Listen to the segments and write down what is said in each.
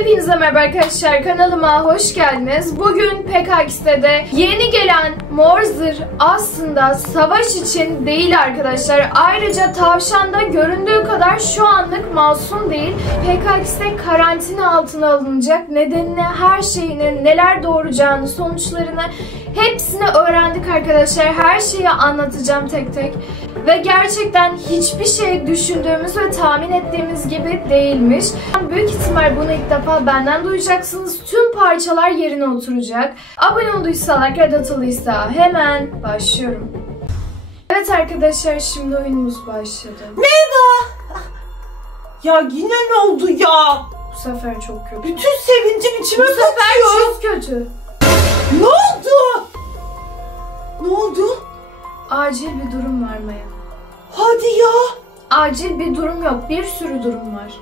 Hepinize merhaba arkadaşlar, kanalıma hoş geldiniz. Bugün PKX'de yeni gelen mor zırh aslında savaş için değil arkadaşlar. Ayrıca tavşan da göründüğü kadar şu anlık masum değil. PKX'de karantina altına alınacak. Nedenini, her şeyini, neler doğuracağını, sonuçlarını hepsini öğrendik arkadaşlar. Her şeyi anlatacağım tek tek. Ve gerçekten hiçbir şey düşündüğümüz ve tahmin ettiğimiz gibi değilmiş. Büyük ihtimal bunu ilk defa benden duyacaksınız. Tüm parçalar yerine oturacak. Abone olduysa, like atılıysa hemen başlıyorum. Evet arkadaşlar, şimdi oyunumuz başladı. Merhaba. Ya yine ne oldu ya? Bu sefer çok kötü. Bütün sevincim içime kaçıyor. Bu sefer çok kötü. Ne oldu? Ne oldu? Acil bir durum var Maya. Hadi ya. Acil bir durum yok. Bir sürü durum var.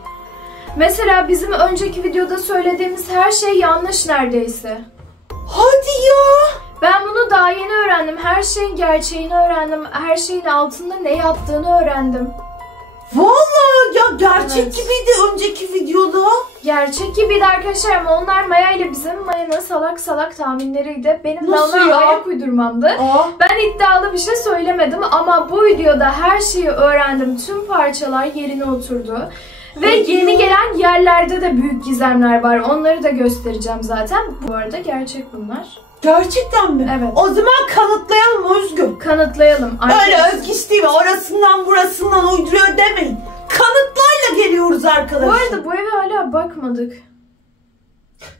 Mesela bizim önceki videoda söylediğimiz her şey yanlış neredeyse. Hadi ya. Ben bunu daha yeni öğrendim. Her şeyin gerçeğini öğrendim. Her şeyin altında ne yattığını öğrendim. Vallahi ya, gerçek Evet. gibiydi önceki videoda. Gerçek gibiydi arkadaşlar ama onlar Maya ile bizim Maya'nın salak salak tahminleriydi. Benim de Nasıl onlar ya? ayak uydurmamdı. Aa. Ben iddialı bir şey söylemedim ama bu videoda her şeyi öğrendim. Tüm parçalar yerine oturdu. Ve yeni gelen yerlerde de büyük gizemler var. Onları da göstereceğim zaten. Bu arada gerçek bunlar. Gerçekten mi? Evet. O zaman kanıtlayalım Özgür. Kanıtlayalım. Öyle Özgür değil mi? Orasından burasından uyduruyor demeyin. Kanıtlarla geliyoruz arkadaşlar. Bu arada bu eve hala bakmadık.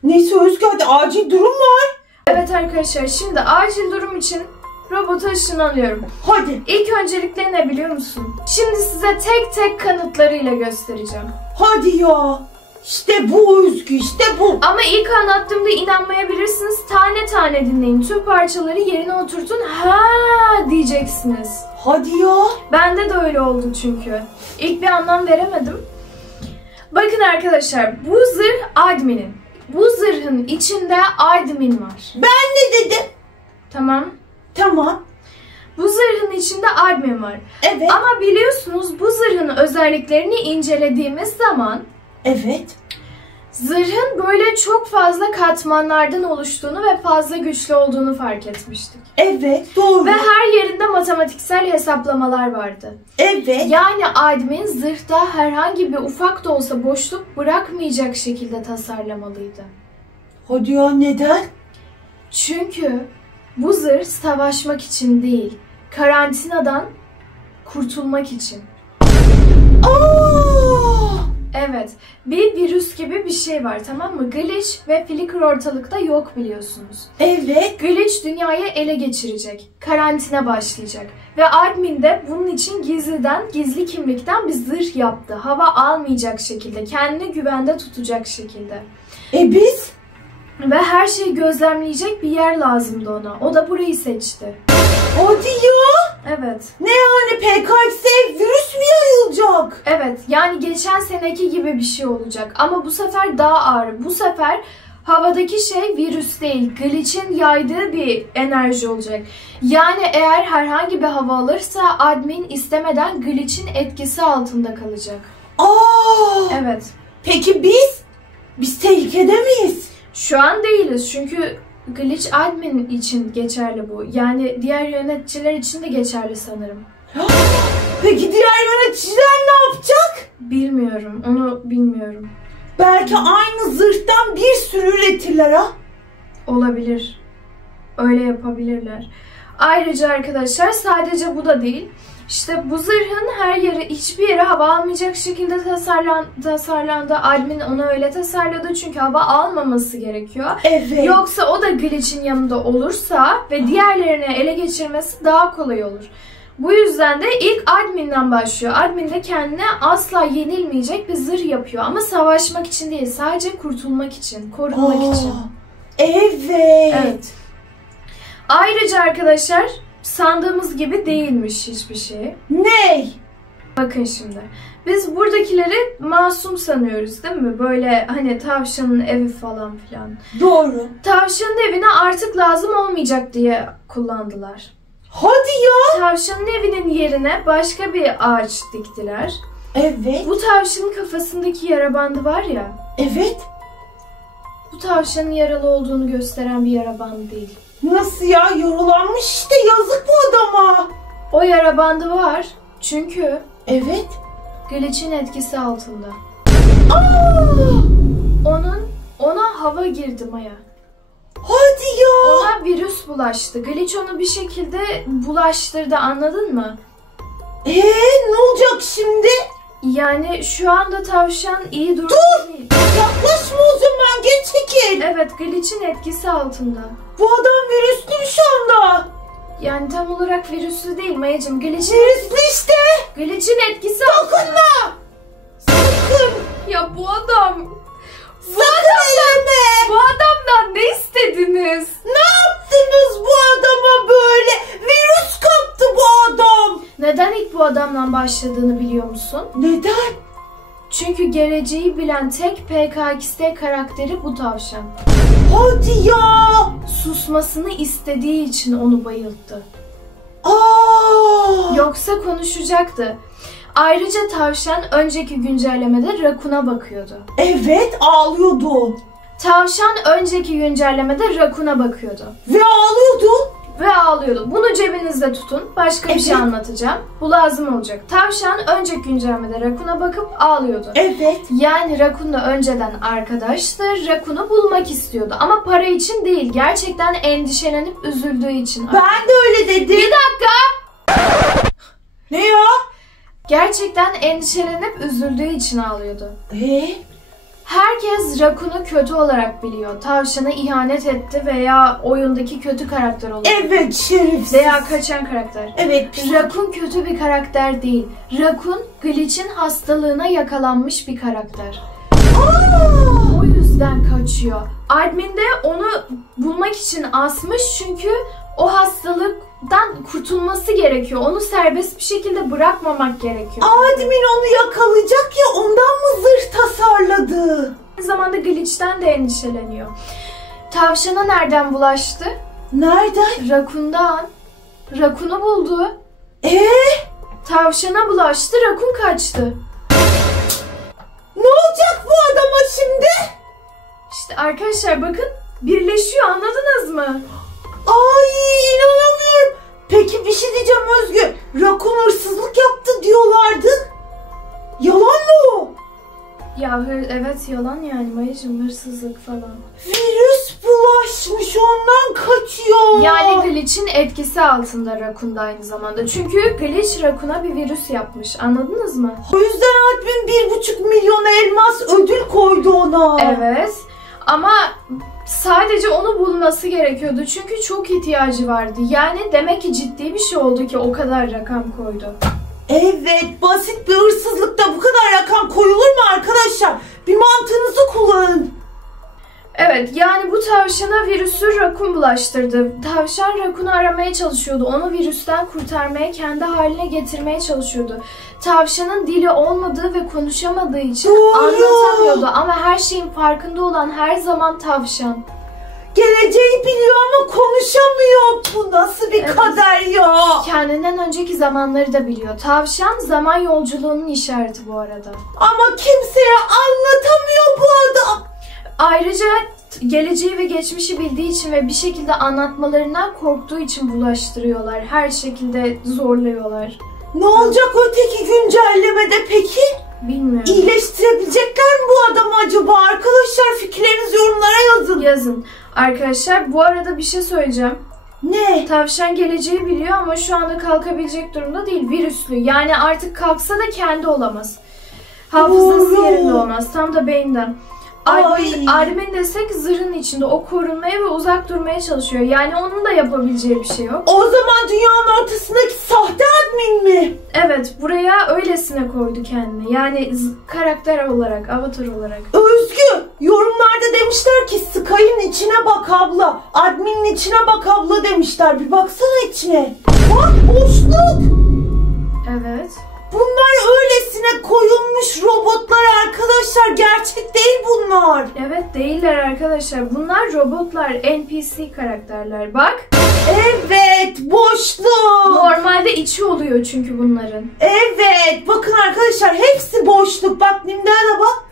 Neyse Özgür, hadi acil durum var. Evet arkadaşlar, şimdi acil durum için robotu ışınlanıyorum. Hadi. İlk öncelikle ne biliyor musun? Şimdi size tek tek kanıtlarıyla göstereceğim. Hadi ya. İşte bu Özgür, işte bu. Ama ilk anlattığımda inanmayabilirsiniz. Tane tane dinleyin. Tüm parçaları yerine oturtun. Ha diyeceksiniz. Hadi ya. Bende de öyle oldu çünkü. İlk bir anlam veremedim. Bakın arkadaşlar, bu zırh adminin. Bu zırhın içinde admin var. Ben ne dedim? Tamam. Tamam. Bu zırhın içinde admin var. Evet. Ama biliyorsunuz bu zırhın özelliklerini incelediğimiz zaman Evet. zırhın böyle çok fazla katmanlardan oluştuğunu ve fazla güçlü olduğunu fark etmiştik. Evet, doğru. Ve her yerinde matematiksel hesaplamalar vardı. Evet. Yani admin zırhta herhangi bir ufak da olsa boşluk bırakmayacak şekilde tasarlamalıydı. Hadi ya, neden? Çünkü bu zırh savaşmak için değil, karantinadan kurtulmak için. Aa! Evet, bir virüs gibi bir şey var, tamam mı? Glitch ve Flicker ortalıkta yok biliyorsunuz. Evet. Glitch dünyayı ele geçirecek, karantina başlayacak. Ve admin de bunun için gizli kimlikten bir zırh yaptı. Hava almayacak şekilde, kendini güvende tutacak şekilde. Biz? Ve her şeyi gözlemleyecek bir yer lazımdı ona. O da burayı seçti. Hadi ya. Evet. Ne yani, PKX'e virüs mü yayılacak? Evet, yani geçen seneki gibi bir şey olacak. Ama bu sefer daha ağır. Bu sefer havadaki şey virüs değil, Glitch'in yaydığı bir enerji olacak. Yani eğer herhangi bir hava alırsa admin istemeden Glitch'in etkisi altında kalacak. Aa! Evet. Peki biz? Biz tehlikede miyiz? Şu an değiliz çünkü Glitch admin için geçerli bu. Yani diğer yöneticiler için de geçerli sanırım. Peki diğer yöneticiler ne yapacak? Bilmiyorum, onu bilmiyorum. Belki aynı zırhtan bir sürü üretirler ha? Olabilir. Öyle yapabilirler. Ayrıca arkadaşlar sadece bu da değil. İşte bu zırhın her yeri, hiçbir yere hava almayacak şekilde tasarlandı. Admin onu öyle tasarladı çünkü hava almaması gerekiyor. Evet. Yoksa o da Glitch'in yanında olursa ve diğerlerini ele geçirmesi daha kolay olur. Bu yüzden de ilk adminden başlıyor. Admin de kendine asla yenilmeyecek bir zırh yapıyor. Ama savaşmak için değil, sadece kurtulmak için, korunmak için. Evet. Evet. Ayrıca arkadaşlar sandığımız gibi değilmiş hiçbir şey. Ne? Bakın şimdi. Biz buradakileri masum sanıyoruz değil mi? Böyle hani tavşanın evi falan filan. Doğru. Tavşanın evine artık lazım olmayacak diye kullandılar. Hadi ya. Tavşanın evinin yerine başka bir ağaç diktiler. Evet. Bu tavşanın kafasındaki yara bandı var ya. Evet. tavşanın yaralı olduğunu gösteren bir yara bandı değil. Nasıl ya? Yaralanmış işte, yazık bu adama. O yara bandı var çünkü Evet. Glitch'in etkisi altında. Aa! Ona hava girdi Maya. Hadi ya. Ona virüs bulaştı. Glitch onu bir şekilde bulaştırdı, anladın mı? Ne olacak şimdi? Yani şu anda tavşan iyi durumda değil. Yaklaşma o zaman, geç çekil. Evet, Glitch'in etkisi altında. Bu adam virüslü şu anda. Yani tam olarak virüslü değil Mayacığım. Virüslü işte. Glitch'in etkisi altında. Dokunma. Sakın. Ya bu adam... Sakın elleme. Bu adamdan ne istediniz? Ne yaptınız bu adama böyle? Virüs kaptı bu adam. Neden ilk bu adamdan başladığını biliyor musun? Neden? Çünkü geleceği bilen tek PKXD karakteri bu tavşan. Hadi ya. Susmasını istediği için onu bayılttı. Yoksa konuşacaktı. Ayrıca tavşan önceki güncellemede Raccoon'a bakıyordu. Evet, ağlıyordu. Tavşan önceki güncellemede Raccoon'a bakıyordu. Ve ağlıyordu. Ve ağlıyordu. Bunu cebinizde tutun. Başka bir şey anlatacağım. Bu lazım olacak. Tavşan önceki güncellemede Raccoon'a bakıp ağlıyordu. Evet. Yani Raccoon'la önceden arkadaştı. Raccoon'u bulmak istiyordu. Ama para için değil. Gerçekten endişelenip üzüldüğü için. Ben de öyle dedim. Bir dakika. Ne ya? Gerçekten endişelenip üzüldüğü için ağlıyordu. Herkes Raccoon'u kötü olarak biliyor. Tavşana ihanet etti veya oyundaki kötü karakter olarak. Evet, şerefsiz. Veya kaçan karakter. Evet. Raccoon kötü bir karakter değil. Raccoon, Glitch'in hastalığına yakalanmış bir karakter. O yüzden kaçıyor. Admin de onu bulmak için asmış çünkü o hastalıktan kurtulması gerekiyor. Onu serbest bir şekilde bırakmamak gerekiyor. Admin onu yakalayacak ya, ondan mı zırh tasarladı? Aynı zamanda Glitch'ten de endişeleniyor. Tavşana nereden bulaştı? Nereden? Raccoon'dan. Raccoon'u buldu. Tavşana bulaştı, Raccoon kaçtı. Ne olacak bu adama şimdi? İşte arkadaşlar bakın, birleşiyor, anladınız mı? Ay, inanamıyorum. Peki bir şey diyeceğim Özgü. Raccoon hırsızlık yaptı diyorlardı. Yalan mı o? Ya evet, yalan yani Mayacığım, hırsızlık falan. Virüs bulaşmış, ondan kaçıyor. Yani Glitch'in etkisi altında Raccoon da aynı zamanda. Çünkü Glitch Raccoon'a bir virüs yapmış, anladınız mı? O yüzden admin 1,5 milyon elmas ödül koydu ona. Evet ama sadece onu bulması gerekiyordu çünkü çok ihtiyacı vardı. Yani demek ki ciddi bir şey oldu ki o kadar rakam koydu. Evet, basit bir hırsızlıkta bu kadar rakam koyulur mu arkadaşlar? Bir mantığınızı kullanın. Evet, yani bu tavşana virüsü Raccoon bulaştırdı. Tavşan Raccoon'u aramaya çalışıyordu. Onu virüsten kurtarmaya, kendi haline getirmeye çalışıyordu. Tavşanın dili olmadığı ve konuşamadığı için anlatamıyordu. Ama her şeyin farkında olan her zaman tavşan. Geleceği biliyor ama konuşamıyor. Bu nasıl bir kader ya? Kendinden önceki zamanları da biliyor. Tavşan zaman yolculuğunun işareti bu arada. Ama kimseye anlatamıyor bu adam. Ayrıca geleceği ve geçmişi bildiği için ve bir şekilde anlatmalarından korktuğu için bulaştırıyorlar. Her şekilde zorluyorlar. Ne olacak öteki güncellemede peki? Bilmiyorum. İyileştirebilecekler mi bu adamı acaba? Arkadaşlar fikirlerinizi yorumlara yazın. Yazın. Arkadaşlar bu arada bir şey söyleyeceğim. Ne? Tavşan geleceği biliyor ama şu anda kalkabilecek durumda değil. Virüslü. Yani artık kalksa da kendi olamaz. Hafızası yerinde olmaz. Tam da beyinden. Admin desek zırhın içinde. O korunmaya ve uzak durmaya çalışıyor. Yani onun da yapabileceği bir şey yok. O zaman dünyanın ortasındaki sahte admin mi? Evet, buraya öylesine koydu kendini. Yani karakter olarak, avatar olarak. Özgü, yorumlarda demişler ki Sky'ın içine bak abla. Admin'in içine bak abla demişler. Bir baksana içine. Bak, boşluk. Evet. Bunlar öylesine koyulmuş robotlar arkadaşlar. Gerçek değil bunlar. Evet, değiller arkadaşlar. Bunlar robotlar, NPC karakterler. Bak. Evet, boşluk. Normalde içi oluyor çünkü bunların. Evet, bakın arkadaşlar hepsi boşluk. Bak Nimda'ya bak.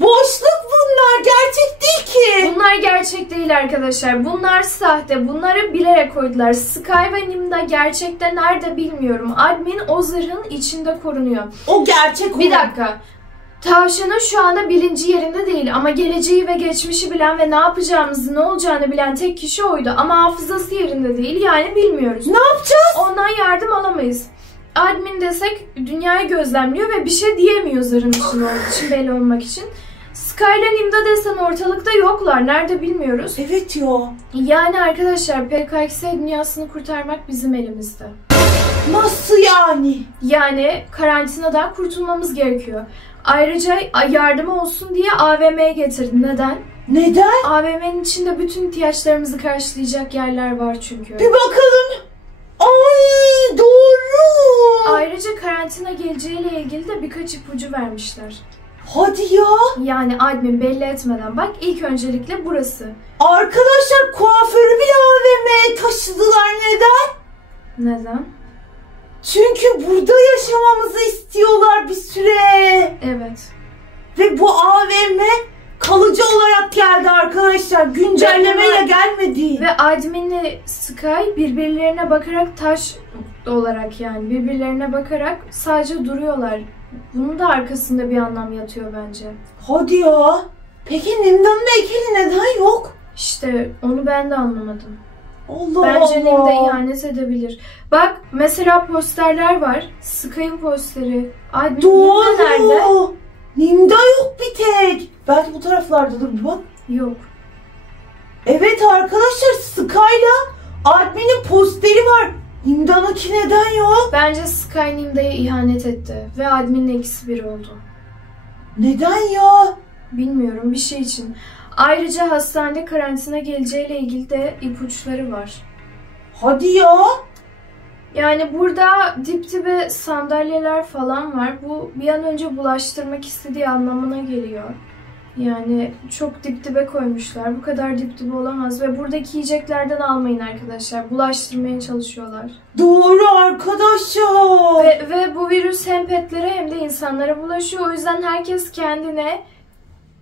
Boşluk bunlar. Gerçek değil ki. Bunlar gerçek değil arkadaşlar. Bunlar sahte. Bunları bilerek koydular. Sky ve Nimda gerçekte nerede bilmiyorum. Admin o zırhın içinde korunuyor. O gerçek. Bir dakika. Tavşanın şu anda bilinci yerinde değil ama geleceği ve geçmişi bilen ve ne yapacağımızı, ne olacağını bilen tek kişi oydu. Ama hafızası yerinde değil, yani bilmiyoruz. Ne yapacağız? Ondan yardım alamayız. Admin desek dünyayı gözlemliyor ve bir şey diyemiyor zırhın içinde olduğu için, belli olmak için. Sky ile Nimda desen ortalıkta yoklar. Nerede bilmiyoruz. Evet ya. Yani arkadaşlar PKX dünyasını kurtarmak bizim elimizde. Nasıl yani? Yani karantinadan kurtulmamız gerekiyor. Ayrıca yardım olsun diye AVM'ye getirdi. Neden? Neden? AVM'nin içinde bütün ihtiyaçlarımızı karşılayacak yerler var çünkü. Bir bakalım. Ay doğru. Ayrıca karantina geleceğiyle ilgili de birkaç ipucu vermişler. Hadi ya. Yani admin belli etmeden. Bak ilk öncelikle burası. Arkadaşlar kuaförü bile AVM'ye taşıdılar. Neden? Neden? Çünkü burada yaşamamızı istiyorlar bir süre. Evet. Ve bu AVM kalıcı olarak geldi arkadaşlar. Güncellemeyle gelmedi. Ve adminle Sky birbirlerine bakarak taş olarak, yani birbirlerine bakarak sadece duruyorlar. Bunun da arkasında bir anlam yatıyor bence. Hadi ya. Peki Nimda'nın heykeli neden yok? İşte onu ben de anlamadım. Allah Bence Allah. Nimda ihanet edebilir. Bak mesela posterler var. Sky'ın posteri. Admin Doğru. Nimda nerede? Nimda yok bir tek. Belki bu taraflardadır, bir bak. Yok. Evet arkadaşlar, Sky'la adminin posteri var. Nimda'nınki neden yok? Bence Sky Nimda'ya ihanet etti. Ve adminle ikisi bir oldu. Neden ya? Bilmiyorum, bir şey için. Ayrıca hastanede karantina geleceğiyle ilgili de ipuçları var. Hadi ya. Yani burada dip dibe sandalyeler falan var. Bu bir an önce bulaştırmak istediği anlamına geliyor. Yani çok dip dibe koymuşlar. Bu kadar dip dibe olamaz. Ve buradaki yiyeceklerden almayın arkadaşlar. Bulaştırmaya çalışıyorlar. Doğru arkadaşlar. Ve bu virüs hem petlere hem de insanlara bulaşıyor. O yüzden herkes kendine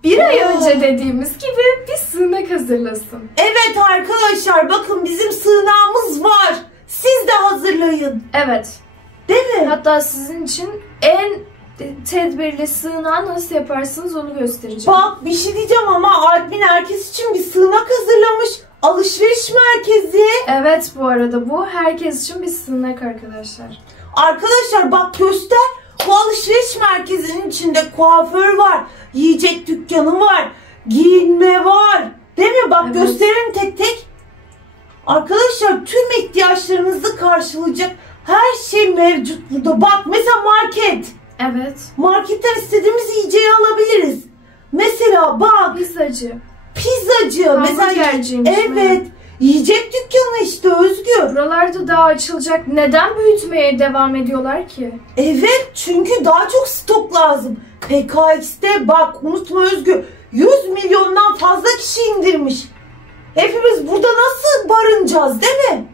bir ay önce dediğimiz gibi bir sığınak hazırlasın. Evet arkadaşlar, bakın bizim sığınağımız var. Siz de hazırlayın. Evet. Değil mi? Hatta sizin için en tedbirli sığınağı nasıl yaparsınız onu göstereceğim. Bak bir şey diyeceğim ama admin herkes için bir sığınak hazırlamış. Alışveriş merkezi. Evet, bu arada bu herkes için bir sığınak arkadaşlar. Arkadaşlar bak göster. Bu alışveriş merkezinin içinde kuaför var. Yiyecek dükkanı var. Giyinme var. Değil mi? Bak Evet. gösterin tek tek. Arkadaşlar tüm ihtiyaçlarınızı karşılayacak her şey mevcut burada. Bak mesela market. Evet. Marketten istediğimiz yiyeceği alabiliriz. Mesela bak Pizzacı. pizzacı. Mesela Hamburgerciymiş, evet. Yiyecek dükkanı işte Özgür. Buralarda daha açılacak. Neden büyütmeye devam ediyorlar ki? Evet, çünkü daha çok stok lazım. PKX'te bak unutma Özgür, 100 milyondan fazla kişi indirmiş. Hepimiz burada nasıl barınacağız değil mi?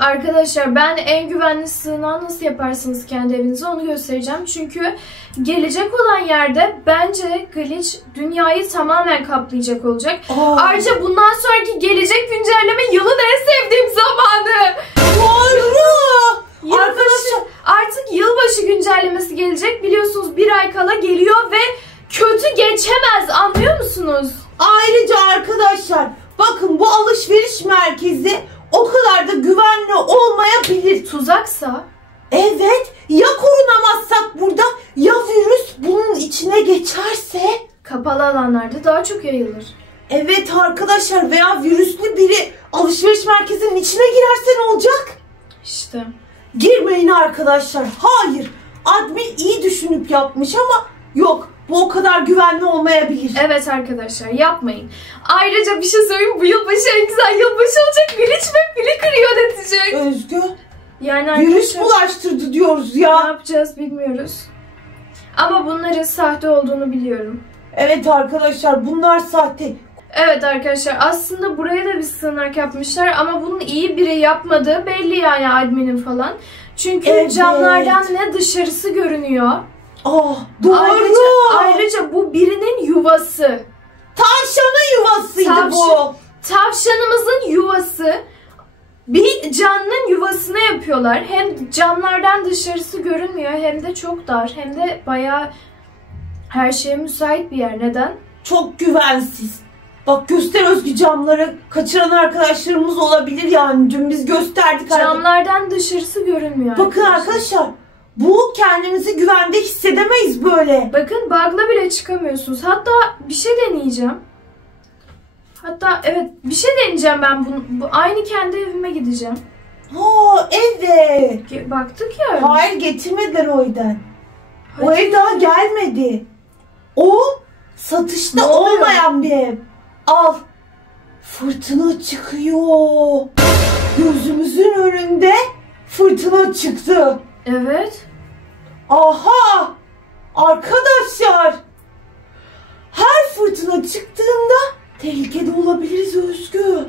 Arkadaşlar ben en güvenli sığınağı nasıl yaparsınız kendi evinize onu göstereceğim. Çünkü gelecek olan yerde bence Glitch dünyayı tamamen kaplayacak olacak. Ayrıca bundan sonraki gelecek güncelleme yılın en sevdiğim zamanı. Doğru. Arkadaşlar Artık yılbaşı güncellemesi gelecek. Biliyorsunuz bir ay kala geliyor ve kötü geçemez, anlıyor musunuz? ayrıca arkadaşlar bakın bu alışveriş merkezi o kadar da güvenli olmayabilir. Tuzaksa? Evet, ya korunamazsak burada, ya virüs bunun içine geçerse? Kapalı alanlarda daha çok yayılır. Evet arkadaşlar, veya virüslü biri alışveriş merkezinin içine girerse ne olacak? İşte. Girmeyin arkadaşlar. Hayır. Admin iyi düşünüp yapmış ama yok. Bu o kadar güvenli olmayabilir. Evet arkadaşlar, yapmayın. Ayrıca bir şey söyleyeyim, bu yılbaşı en güzel yılbaşı olacak. Glitch ve Flicker yönetecek. Özgü, Yani virüs arkadaşlar, bulaştırdı diyoruz ne ya. yapacağız bilmiyoruz. Ama bunların sahte olduğunu biliyorum. Evet arkadaşlar, bunlar sahte. Evet arkadaşlar, aslında buraya da bir sığınak yapmışlar ama bunun iyi biri yapmadığı belli, yani adminin falan. Çünkü Evet. camlardan ne dışarısı görünüyor. Ah, doğru. Ayrıca bu birinin yuvası. Tavşanın yuvası mıydı bu? Tavşanımızın yuvası bir canlının yuvasına yapıyorlar. Hem camlardan dışarısı görünmüyor hem de çok dar hem de bayağı her şeye müsait bir yer. Neden? Çok güvensiz. Bak göster Özgü, camları kaçıran arkadaşlarımız olabilir yani. Dün biz gösterdik. Camlardan dışarısı görünmüyor. Bakın arkadaşlar, bu kendimizi güvende hissedemeyiz böyle. Bakın bug'la bile çıkamıyorsunuz. Hatta bir şey deneyeceğim. Evet bir şey deneyeceğim ben bu aynı kendi evime gideceğim. Ha evet. Baktık ya. Hayır, getirmediler o evden. O Hadi. ev daha gelmedi. O satışta Ne oluyor? olmayan bir ev. Al. Fırtına çıkıyor. Gözümüzün önünde fırtına çıktı. Evet. Aha! Arkadaşlar! Her fırtına çıktığında tehlikede olabiliriz Özgü.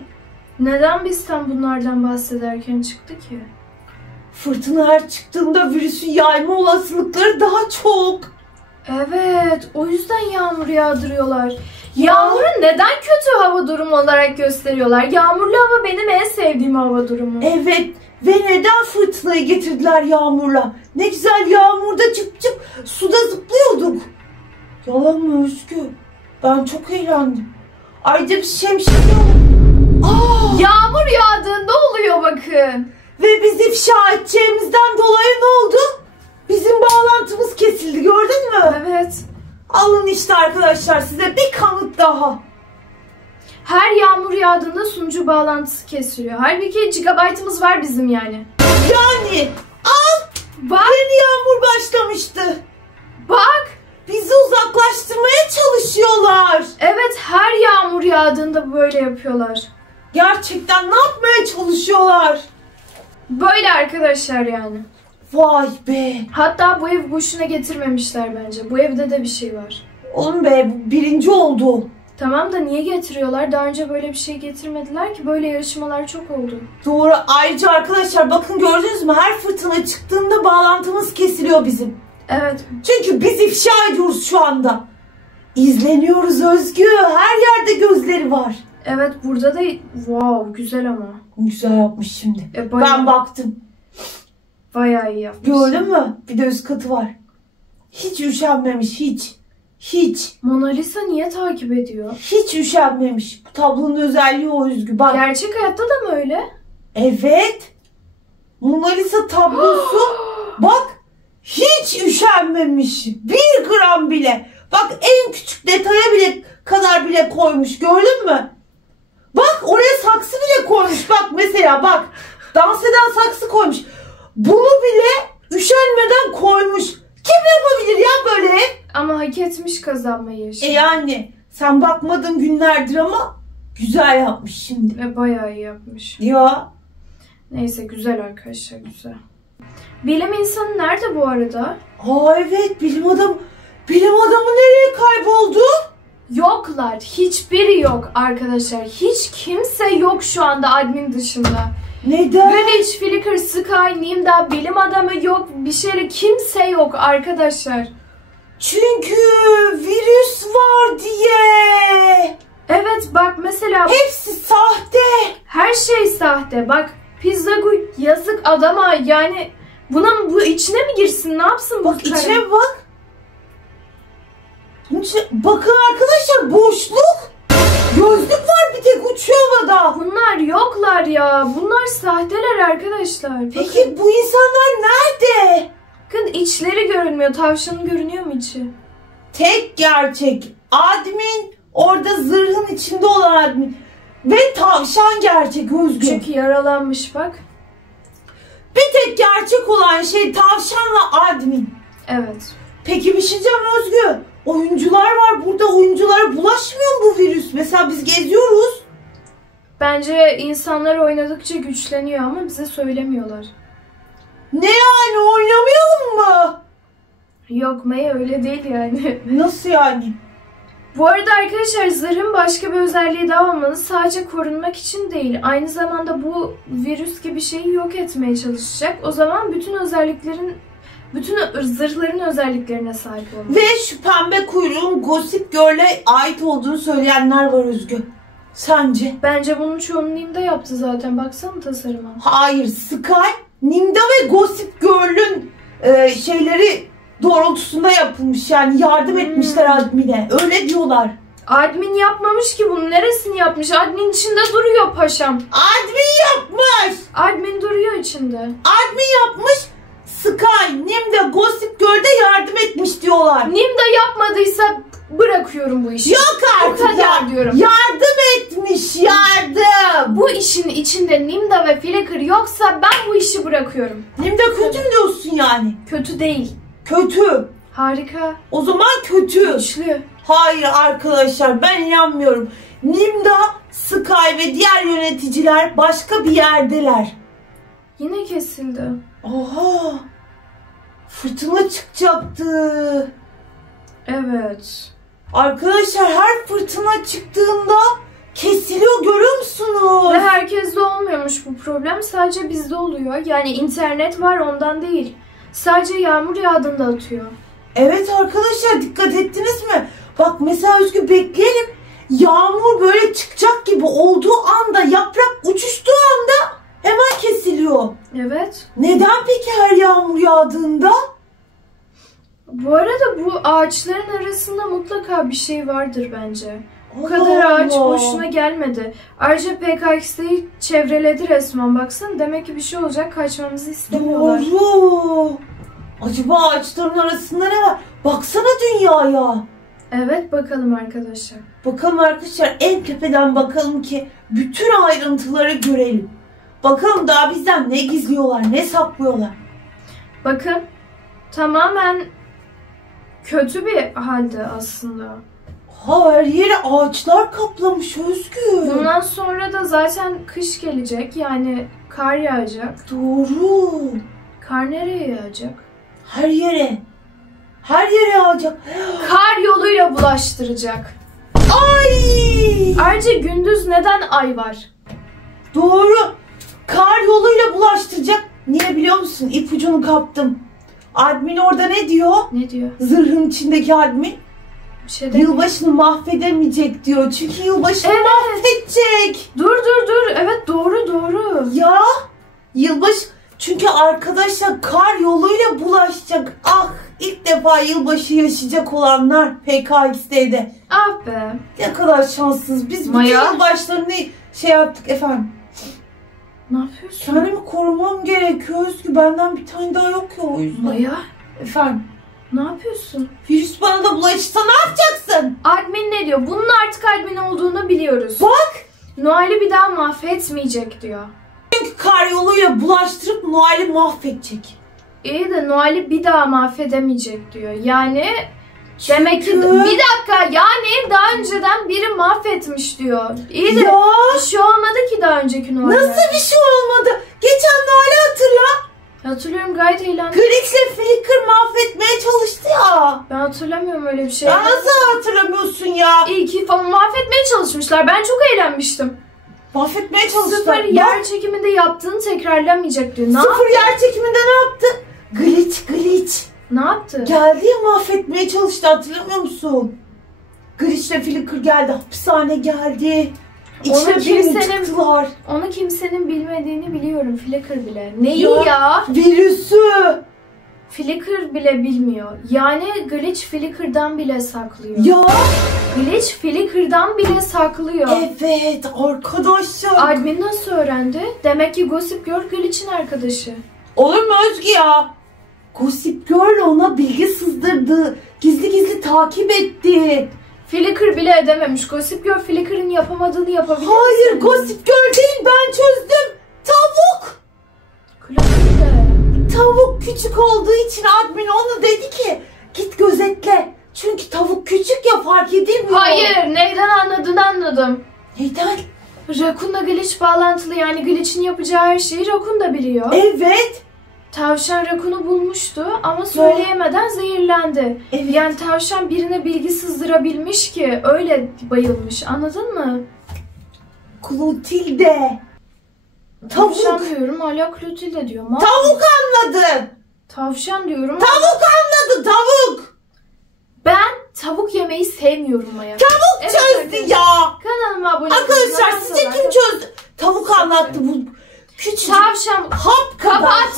Neden biz tam bunlardan bahsederken çıktı ki? Fırtına her çıktığında virüsün yayma olasılıkları daha çok. Evet, o yüzden yağmur yağdırıyorlar. Yağmuru neden kötü hava durumu olarak gösteriyorlar? Yağmurlu hava benim en sevdiğim hava durumu. Evet, ve neden fırtınayı getirdiler yağmurla? Ne güzel yağmurda çıp çıp suda zıplıyorduk. Yalan mı Özgü? Ben çok eğlendim. Ayrıca bir şemsiye Aa! Yağmur yağdığında oluyor bakın. Ve bizi ifşa edeceğimizden dolayı ne oldu? Bizim bağlantımız kesildi, gördün mü? Evet. Alın işte arkadaşlar, size bir kanıt daha. Her yağmur yağdığında sunucu bağlantısı kesiliyor. Halbuki gigabaytımız var bizim yani. Yani al, Bak. yeni yağmur başlamıştı. Bak. Bizi uzaklaştırmaya çalışıyorlar. Evet, her yağmur yağdığında böyle yapıyorlar. Gerçekten ne yapmaya çalışıyorlar? Böyle arkadaşlar yani. Vay be. Hatta bu ev boşuna getirmemişler bence. Bu evde de bir şey var. Oğlum be, bu birinci oldu. Tamam da niye getiriyorlar? Daha önce böyle bir şey getirmediler ki. Böyle yarışmalar çok oldu. Doğru. Ayrıca arkadaşlar bakın, gördünüz mü? Her fırtına çıktığında bağlantımız kesiliyor bizim. Evet. Çünkü biz ifşa ediyoruz şu anda. İzleniyoruz Özgü. Her yerde gözleri var. Evet, burada da wow, güzel ama. Güzel yapmış şimdi. Bayağı, Ben baktım. bayağı iyi yapmış. Gördün mü? Bir de üst katı var. Hiç üşenmemiş, hiç. Hiç. Mona Lisa niye takip ediyor? Hiç üşenmemiş. Bu tablonun özelliği o Özgü. Bak. Gerçek hayatta da mı öyle? Evet. Mona Lisa tablosu. Bak. Hiç üşenmemiş. 1 gram bile. Bak, en küçük detaya bile koymuş. Gördün mü? Bak, oraya saksı bile koymuş. Bak mesela bak. Dans eden saksı koymuş. Bunu bile üşenmeden koymuş. Kim yapabilir ya böyle? Ama hak etmiş kazanmayı. Yani sen bakmadın günlerdir ama güzel yapmış şimdi. Ve bayağı iyi yapmış. Ya. Neyse, güzel arkadaşlar, güzel. Bilim insanı nerede bu arada? Evet, bilim adamı nereye kayboldu? Yoklar. Hiçbiri yok arkadaşlar. Hiç kimse yok şu anda admin dışında. Neden? Greenwich, Flickr, Sky, Nimda, bilim adamı yok. Bir şeyle kimse yok arkadaşlar. Çünkü virüs var diye. Evet bak mesela Hepsi sahte. her şey sahte. Bak Pizzagut yazık adama, yani bu içine mi girsin, ne yapsın bu Bak karı? içine bak. Bakın arkadaşlar, boşluk. Gözlük var bir tek, uçuyor havada. Bunlar yoklar ya. Bunlar sahteler arkadaşlar. Peki bu insanlar nerede? Bakın içleri görünmüyor. Tavşanın görünüyor mu içi? Tek gerçek admin, orada zırhın içinde olan admin. Ve tavşan gerçek Özgür. Çünkü yaralanmış bak. Bir tek gerçek olan şey tavşanla admin. Evet. Peki bir şey diyeceğim Özgür. Oyuncular var burada, oyunculara bulaşmıyor mu bu virüs? Mesela biz geziyoruz. Bence insanlar oynadıkça güçleniyor ama bize söylemiyorlar. Ne yani, oynamayalım mı? Yok Maya, öyle değil yani. Nasıl yani? Bu arada arkadaşlar, zırhın başka bir özelliği daha olmalı. Sadece korunmak için değil. Aynı zamanda bu virüs gibi şeyi yok etmeye çalışacak. O zaman bütün zırhların özelliklerine sahip olmalı. Ve şu pembe kuyruğun Gossip Girl'e ait olduğunu söyleyenler var Özgür. Sence? Bence bunun çoğunu Nimda yaptı zaten. Baksana tasarıma. Hayır, Sky, Nimda ve Gossip Girl'ün şeyleri doğrultusunda yapılmış. Yani yardım etmişler admine. Öyle diyorlar. Admin yapmamış ki bunu. Neresini yapmış? Admin içinde duruyor paşam. Admin yapmış. Admin duruyor içinde. Admin yapmış. Sky, Nimda, Gossip Girl'de yardım etmiş diyorlar. Nimda yapmadıysa bırakıyorum bu işi. Yok artık O kadar diyorum. Yardım etmiş, yardım. Bu işin içinde Nimda ve Flicker yoksa ben bu işi bırakıyorum. Nimda kötü mü diyorsun yani? Kötü değil. Kötü. Harika. O zaman kötü. Güçlü. Hayır arkadaşlar, ben inanmıyorum. Nimda, Sky ve diğer yöneticiler başka bir yerdeler. Yine kesildi. Oha! Fırtına çıkacaktı. Evet. Arkadaşlar, her fırtına çıktığında kesiliyor, görüyor musunuz? Ve herkeste olmuyormuş bu problem. Sadece bizde oluyor. Yani internet var, ondan değil. Sadece yağmur yağdığında atıyor. Evet arkadaşlar, dikkat ettiniz mi? Bak mesela Özgü, bekleyelim. Yağmur böyle çıkacak gibi olduğu anda, yaprak uçuştuğu anda hemen kesiliyor. Evet. Neden peki her yağmur yağdığında? Bu arada bu ağaçların arasında mutlaka bir şey vardır bence. Bu Allah kadar ağaç Allah. boşuna gelmedi. Ayrıca PKX'deyi çevreledi resmen. Baksana, demek ki bir şey olacak, kaçmamızı istemiyorlar. Doğru. Acaba ağaçların arasında ne var? Baksana dünyaya. Evet, bakalım arkadaşlar. Bakalım arkadaşlar, en tepeden bakalım ki bütün ayrıntıları görelim. Bakalım daha bizden ne gizliyorlar, ne saklıyorlar. Bakın, tamamen kötü bir halde aslında. Her yeri ağaçlar kaplamış Özgür. Bundan sonra da zaten kış gelecek, yani kar yağacak. Doğru. Kar nereye yağacak? Her yere. Her yere yağacak. Kar yoluyla bulaştıracak. Ay! Ayrıca gündüz neden ay var? Doğru. Kar yoluyla bulaştıracak. Niye biliyor musun? İpucunu kaptım. Admin orada ne diyor? Ne diyor? Zırhın içindeki admin. Bir şey demiyor. Yılbaşını mahvedemeyecek diyor. Çünkü yılbaşını Evet. mahvedecek. Dur. Evet, doğru. Ya yılbaşı, çünkü arkadaşlar kar yoluyla bulaşacak. Ah, ilk defa yılbaşı yaşayacak olanlar PKX'de. Ah be. Ne kadar şanssız. Biz bütün Maya? yılbaşlarını şey yaptık efendim. Ne yapıyorsun? Kendimi korumam gerekiyor Özgü. Benden bir tane daha yok ya, o yüzden. Maya, Efendim. ne yapıyorsun? Virüs bana da bulaşırsa ne yapacaksın? Admin ne diyor? Bunun artık admin olduğunu biliyoruz. Bak. Noel'i bir daha mahvetmeyecek diyor. Çünkü kar yoluyla bulaştırıp Noel'i mahvedecek. İyi de Noel'i bir daha mahvedemeyecek diyor. Yani demek ki Çünkü- bir dakika, yani daha önceden biri mahvetmiş diyor. İyi de Ya bir şey olmadı ki daha önceki Noel'de. nasıl bir şey olmadı? Geçen Noel'i hatırla. Hatırlıyorum, gayet eğlendim. Glitch'le Flicker mahvetmeye çalıştı ya. Ben hatırlamıyorum öyle bir şey. Ya nasıl hatırlamıyorsun ya? İyi ki falan mahvetmeye çalışmışlar. Ben çok eğlenmiştim. Mahvetmeye çalıştılar. Sıfır yer çekiminde yaptığını tekrarlamayacak diyor. Ne Sıfır yaptı? yer çekiminde ne yaptı? Glitch. Ne yaptı? Geldi ya, mahvetmeye çalıştı, hatırlamıyor musun? Glitch'le Flicker geldi, hapishane geldi. İçine birini tıktılar. Onu kimsenin bilmediğini biliyorum. Flicker bile. Neyi Ya. ya? Virüsü. Flicker bile bilmiyor. Yani Glitch Flicker'dan bile saklıyor. Ya Glitch Flicker'dan bile saklıyor. evet arkadaşlar. Admin nasıl öğrendi? Demek ki Gossip Girl Glitch'in arkadaşı. Olur mu Özgü ya? Gossip Girl ona bilgi sızdırdı. Gizli takip etti. Flicker bile edememiş. Gossip Girl Flicker'ın yapamadığını yapabilir mi? Hayır, Gossip Girl değil, ben çözdüm. Tavuk. Tavuk küçük olduğu için admin onu dedi ki git gözetle. Çünkü tavuk küçük ya, fark edilmiyor. Hayır, neyden anladığını anladım. Neyden? Rakun'la Glitch bağlantılı, yani Glitch'in yapacağı her şeyi Rakun da biliyor. Evet. Tavşan Rakun'u bulmuştu ama söyleyemeden zehirlendi. Evet. Yani tavşan birine bilgi sızdırabilmiş ki öyle bayılmış, anladın mı? Clotilde. Tavşan Tavuk. diyorum, hala Clotilde diyor. Tavuk anladı. Tavşan diyorum. Tavuk anladı, tavuk. Ben tavuk yemeyi sevmiyorum Maya. Tavuk Evet çözdü arkadaşlar. ya. Kanalıma abone olmayı, Arkadaşlar var. Sizce kim çözdü? Tavuk anlattı bu. Küçücük Tavşan. hap kadar. Kapat.